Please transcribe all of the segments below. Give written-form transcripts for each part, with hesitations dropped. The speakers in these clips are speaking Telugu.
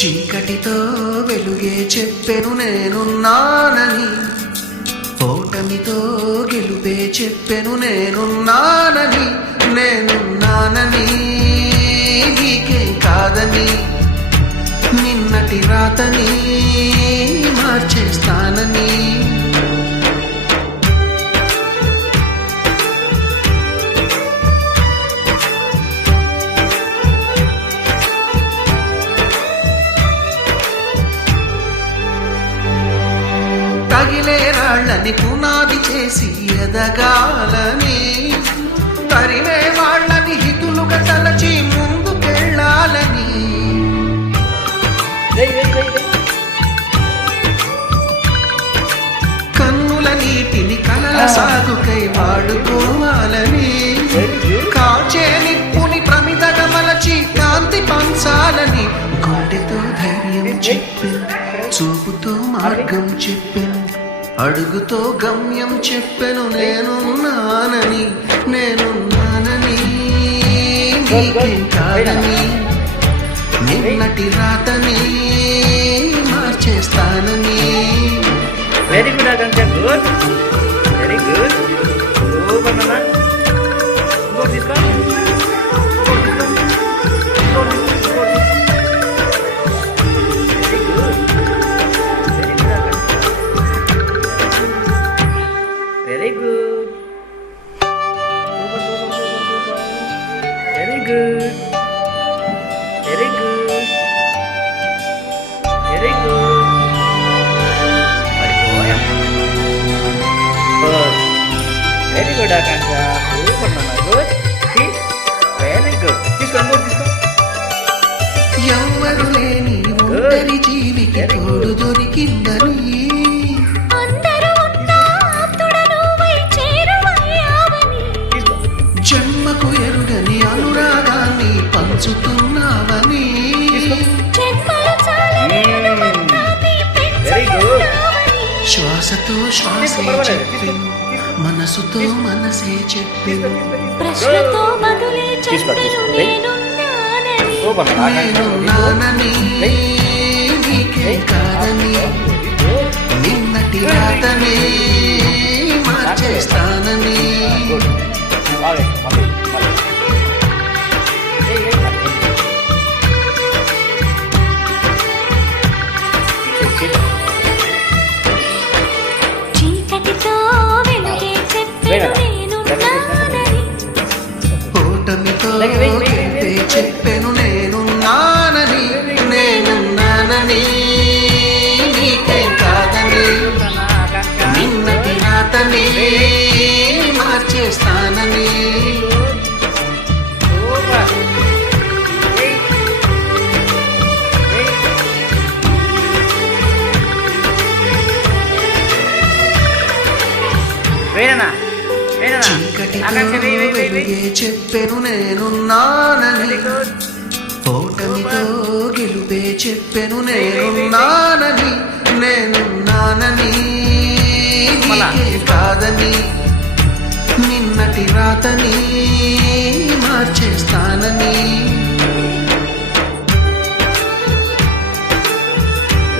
చీకటితో వెలుగే చెప్పెను నేనున్నానని, ఓటమితో గెలుపే చెప్పెను నేనున్నానని, నేనున్నానని నీకేం కాదని, నిన్నటి రాతని మార్చేస్తానని. తగిలే రాళ్ళని పునాది చేసి ఎదగాలని, తరిమే వాళ్ళని హితులుగా తలచి ముందుకెళ్ళాలని, కన్నుల నీటిని కలల సాగుకై వాడుకోవాలని, కాచే నిప్పుని ప్రమిదగా మలచి కాంతి పంచాలని, గుండెతో ధైర్యం చెప్పి చూపుతో మార్గం చెప్పెను, అడుగుతో గమ్యం చెప్పెను నేనున్నానని, నేనున్నానని నీకేం కాదని, నిన్నటి రాతని మార్చేస్తానని. Very good Akanksha, good, very good, super నాన్న. ఇంకోటి తీసుకో, very good, very good, very good, very good. Very good Akanksha, super నాన్న, గుడ్, వెరీ గుడ్. తీసుకో, తీసుకో. ఎవ్వరు లేని ఒంటరి జీవికి తోడు దొరికిందని, జన్మకు ఎరుగని అనురాగాన్ని పంచుతున్నావని, శ్వాసతో శ్వాసే చెప్పెను, మనసుతో మనసే చెప్పెను, ప్రశ్నతో బదులే చెప్పెను నేనున్నానని నీకేం కాదని, నిన్నటి రాతని మార్చేస్తానని. చీకటితో వెలుగే చెప్పెను నేనున్నానని, ఓటమితో గెలుపే చెప్పెను నేనున్నానని, నేనున్నానని నీకేం కాదని, నిన్నటి రాతని మార్చేస్తానని. చీకటితో వెలుగే చెప్పెను నేనున్నానని, ఓటమితో గెలుపే చెప్పెను నేనున్నానని, నేనున్నానని నీకేం కాదని, నిన్నటి రాతని మార్చేస్తానని.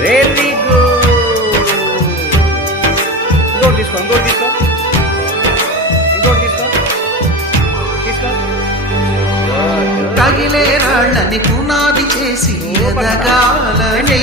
Very good. ఇంకోటి తీసుకో, ఇంకోటి తీసుకో, ఇంకోటి తీసుకో, తీసుకో. తగిలే రాళ్ళని పునాది చేసి ఎదగాలని,